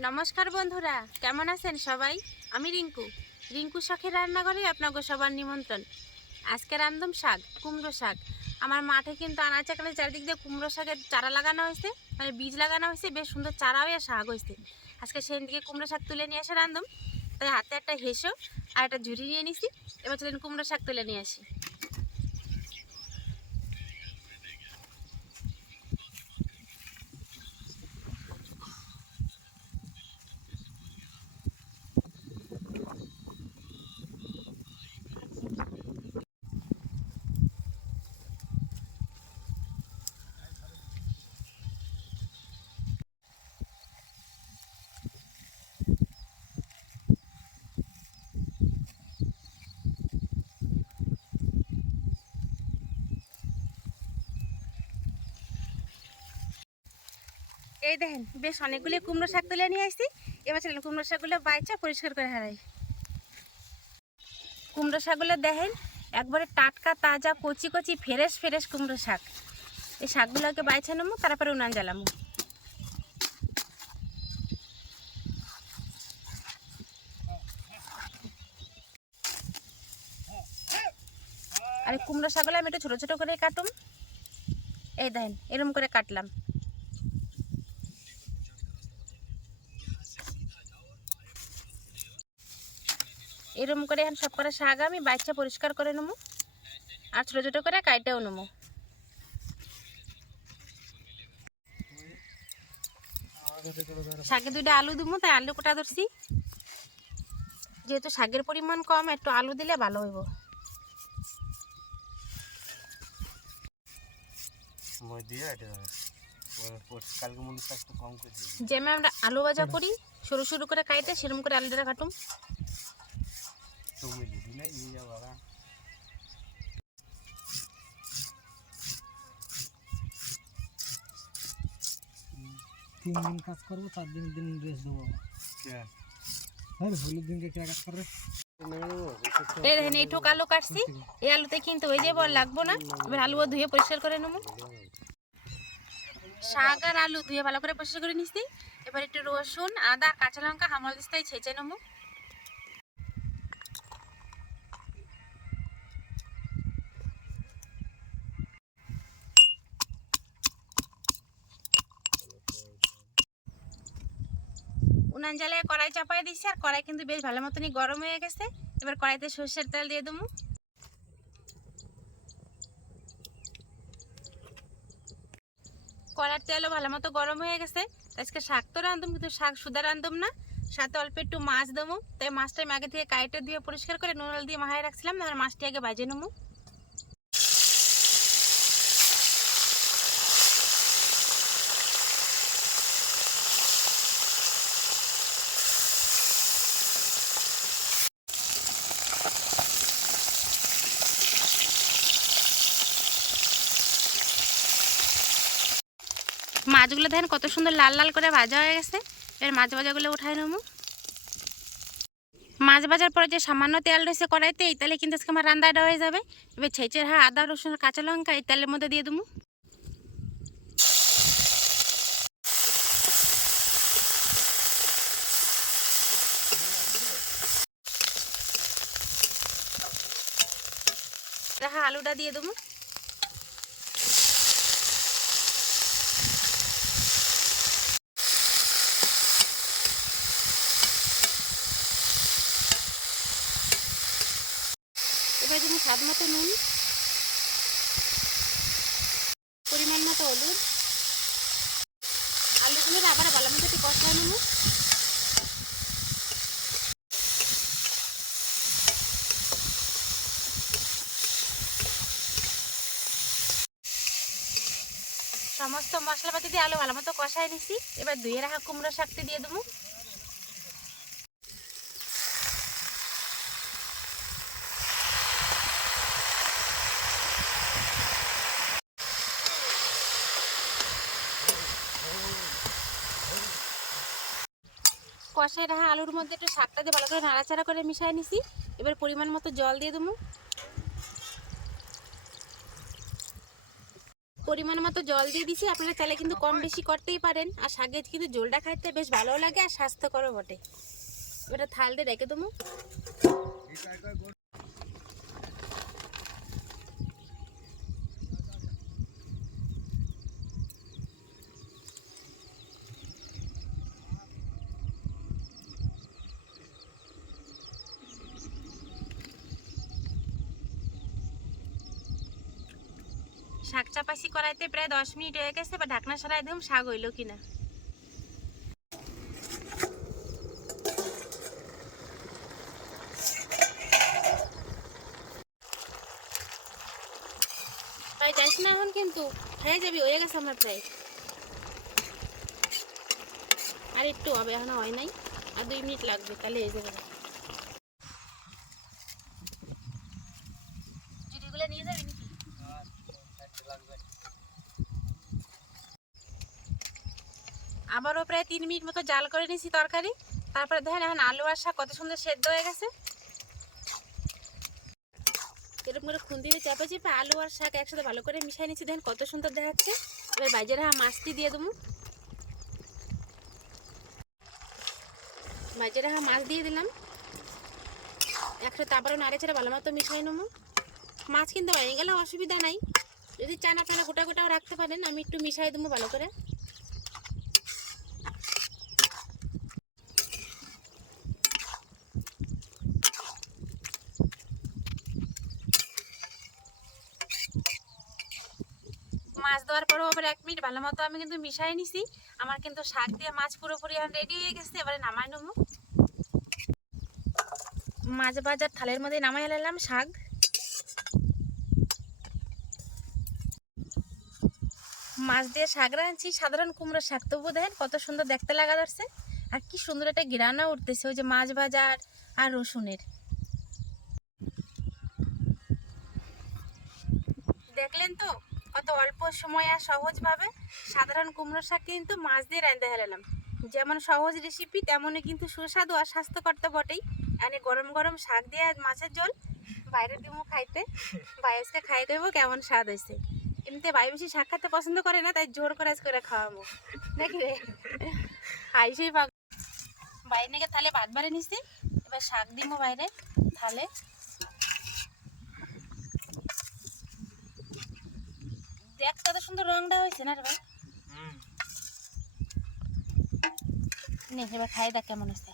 নমস্কার বন্ধুরা, কেমন আছেন সবাই? আমি রিঙ্কু। রিঙ্কু শখের রান্নাঘরে আপনাকে সবার নিমন্ত্রণ। আজকে রান্ধম শাক, কুমড়ো শাক। আমার মাঠে কিন্তু আনাচাকানে চারিদিক দিয়ে কুমড়ো শাকের চারা লাগানো হয়েছে মানে বীজ লাগানো হয়েছে, বেশ সুন্দর চারা হয়ে শাক হয়েছে। আজকে সেই দিকে কুমড়ো শাক তুলে নিয়ে আসে রান্ধম। তাই হাতে একটা হেসো আর একটা ঝুড়ি নিয়ে নিছি। এবার চলেন কুমড়ো শাক তুলে নিয়ে আসি। এই দেখেন, বেশ অনেকগুলি কুমড়ো শাক তুলে নিয়ে আসছি। এবার চলেন, কুমড়ো শাকগুলো বাইচা পরিষ্কার করে হারাই। কুমড়ো শাকগুলো দেখেন, একবারে টাটকা, তাজা, কচি কচি, ফ্রেশ ফ্রেশ কুমড়ো শাক। এই শাকগুলোকে বাইছে নেব, তারপরে উনান জ্বালামো আর কুমড়ো শাকগুলো আমি একটু ছোটো ছোটো করে কাটুম। এই দেখেন এরকম করে কাটলাম। এরকম করে এখন সব করা শাক আমি বাচ্চা পরিষ্কার করে নেব। আর ছোটো ছোটো করে কাইটেও নেব। শাকে দুইটা আলু দেবো তাই আলু কোটা ধরছি। যেহেতু শাকের পরিমাণ কম একটু আলু দিলে ভালো হইব। যেমন আমরা আলু ভাজা করি সরু সরু করে কাইটে সেরকম করে আলুটা কাটুম। তুমি দিদি নাই নিয়ে যাও বাবা তিন দিন কাজ করব চার দিন দিন রেস্ট দেবো হ্যাঁ হলুদ দিনকে কে কাজ করে এই দেখেন এই ঠোক আলু কাটছি এই আলুতে কিন্তু ওই যে বল লাগবো না এবার আলু ধুয়ে পরিষ্কার করে নেব। শাক আর আলু ধুয়ে ভালো করে পরিষ্কার করে নিচ্ছি এবার একটু রসুন আদা কাঁচা লঙ্কা হামল দিস্তায় ছেঁচে নেব। উনান জ্বালে কড়াই চাপাই দিচ্ছি আর কড়াই কিন্তু বেশ ভালো মতনই গরম হয়ে গেছে। এবার কড়াইতে সর্ষের তেল দিয়ে দেবো। কড়ার তেলও ভালো মতো গরম হয়ে গেছে। আজকে শাক তো রান্ধুম কিন্তু শাক সুদা রান্ধুম না। সাথে অল্প একটু মাছ দেবো। তাই মাছটা আমি আগে থেকে কাইটে দিয়ে পরিষ্কার করে নুন দিয়ে মাহায় রাখছিলাম তারপর মাছটি আগে বাজে নেব। মাছগুলো দেখেন কত সুন্দর লাল লাল করে ভাজা হয়ে গেছে। এবার মাছ ভাজাগুলো উঠাই নেব। মাছ ভাজার পরে যে সামান্য তেল রয়েছে কড়াইতে এই তেলে কিন্তু আজকে আমার রান্নাটা হয়ে যাবে। এবার ছেঁচের হ্যাঁ আদা, রসুন, কাঁচা লঙ্কা এই তেলের মধ্যে দিয়ে দেবো। আলুটা দিয়ে দেবো এবার তুমি স্বাদ মতো নুন, পরিমাণ মতো হলুদ আলুগুলো আবার ভালো মতো একটু কষায় নেব। সমস্ত মশলাপাতি দিয়ে আলু ভালো মতো কষায় নিছি। এবার ধুয়ে রাখা কুমড়ো শাকটি দিয়ে দেবো। কষাই রাখা আলুর মধ্যে একটু শাকটা দিয়ে ভালো করে নাড়াচাড়া করে মিশাই নিছি। এবার পরিমাণ মতো জল দিয়ে দেবো। পরিমাণ মতো জল দিয়ে দিছি। আপনারা চাইলে কিন্তু কম বেশি করতেই পারেন। আর শাকে কিন্তু জলটা খাইতে বেশ ভালো লাগে আর স্বাস্থ্যকরও বটে। এবার থাল দিয়ে রেখে দেবো। শাক চাপাসি করাইতে প্রায় দশ মিনিট হয়ে গেছে বা ঢাকনা সরাই দিলাম শাক হইল কিনা। ভাই, যাইস না এখন কিন্তু? হয়ে যাবি, হয়ে গেছে আমার প্রায়। আর একটু হবে, এখনও হয় নাই। আর দুই মিনিট লাগবে, তাহলে হয়ে যাবে। জুড়িগুলো নিয়ে যাবি নাকি আবারও প্রায় তিন মিনিট মতো জাল করে নিয়েছি তরকারি। তারপরে দেখেন এখন আলু আর শাক কত সুন্দর সেদ্ধ হয়ে গেছে। এরকম করে খুন্তি দিয়ে চাপা চেপে আলু আর শাক একসাথে ভালো করে মিশাই নিচ্ছি দেখেন কত সুন্দর দেখাচ্ছে। এবার বাজারে মাছটি দিয়ে দেবো। বাজারে মাছ দিয়ে দিলাম। একসাথে আবারও ছেড়ে ভালো মতো মিশাই নেব। মাছ কিনতে বাইরে গেলে অসুবিধা নাই। যদি চান আপনারা গোটা গোটাও রাখতে পারেন, আমি একটু মিশাই দেবো ভালো করে। মাছ দেওয়ার পরেও আবার এক মিনিট ভালো মতো আমি কিন্তু মিশাই নিছি। আমার কিন্তু শাক দিয়ে মাছ পুরোপুরি রেডি হয়ে গেছে, এবারে নামাই নেব। মাছ বাজার থালের মধ্যে নামাই এলাম শাক। মাছ দিয়ে শাক রাঁধছি, সাধারণ কুমড়ো শাক। তবু দেখেন কত সুন্দর দেখতে লাগা যাচ্ছে আর কি সুন্দর একটা গিরানা উঠতেছে, ওই যে মাছ বাজার আর রসুনের। দেখলেন তো? সময় আর সহজভাবে সাধারণ কুমড়ো শাক কিন্তু মাছ দিয়ে রাঁধতে হেলালাম যেমন সহজ রেসিপি তেমনই কিন্তু সুস্বাদু আর স্বাস্থ্যকর তো বটেই। এনে গরম গরম শাক দিয়ে আর মাছের ঝোল। বাইরে দিমু খাইতে। বাইসকে খাই করব কেমন স্বাদ হয়েছে। এমনিতে ভাই বেশি শাক খেতে পছন্দ করে না, তাই জোর করে আজ করে খাওয়াবো। নাকি রে? আইসেই পাক বাইরে নাকি তাহলে ভাত বাড়ি নিছি। এবার শাক দিমো বাইরে থালে দেখ কত সুন্দর রংটা হয়েছে না রে ভাই? নে এবার খাই দেখ কেমন হয়েছে।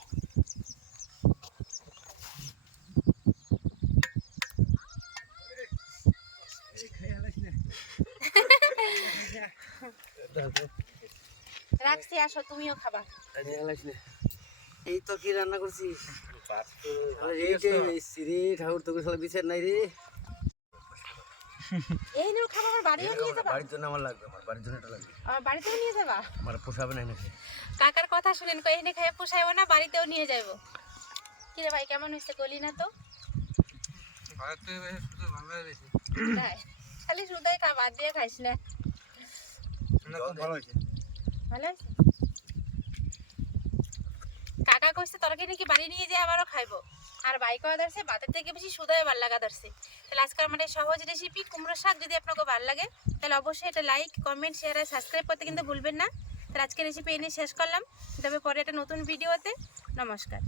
রাখছি আসো তুমিও খাবা। এই তো কি রান্না করছিস? এই যে শ্রী ঠাকুর তোকে সালা বিচার নাই রে। এই নাও খাবা আমার বাড়িও নিয়ে যাবা? বাড়ির জন্য আমার লাগবে আমার বাড়ির জন্য এটা লাগবে। আমার বাড়িতেও নিয়ে যাবা? আমার পোষাবে না নাকি কাকার কথা শুনেন কই এনে পোষাইবো না বাড়িতেও নিয়ে যাইবো। কি রে ভাই কেমন হয়েছে গলি না তো? তাই? খালি শুধাই খা বাদ দিয়ে খাইস না। ভালো হয়েছে। ভালো হয়েছে? কাকা কইছে তরকারি নাকি বাড়ি নিয়ে যেয়ে আবারও খাইবো। আর বাইক ধরছে বাতের থেকে বেশি সুদায় ভালো লাগা ধরছে তাহলে আজকে আমাদের সহজ রেসিপি কুমড়ো শাক যদি আপনাকে ভালো লাগে, তাহলে অবশ্যই এটা লাইক কমেন্ট শেয়ার আর সাবস্ক্রাইব করতে কিন্তু ভুলবেন না। তাহলে আজকে রেসিপি এনে শেষ করলাম। তবে পরে একটা নতুন ভিডিওতে নমস্কার।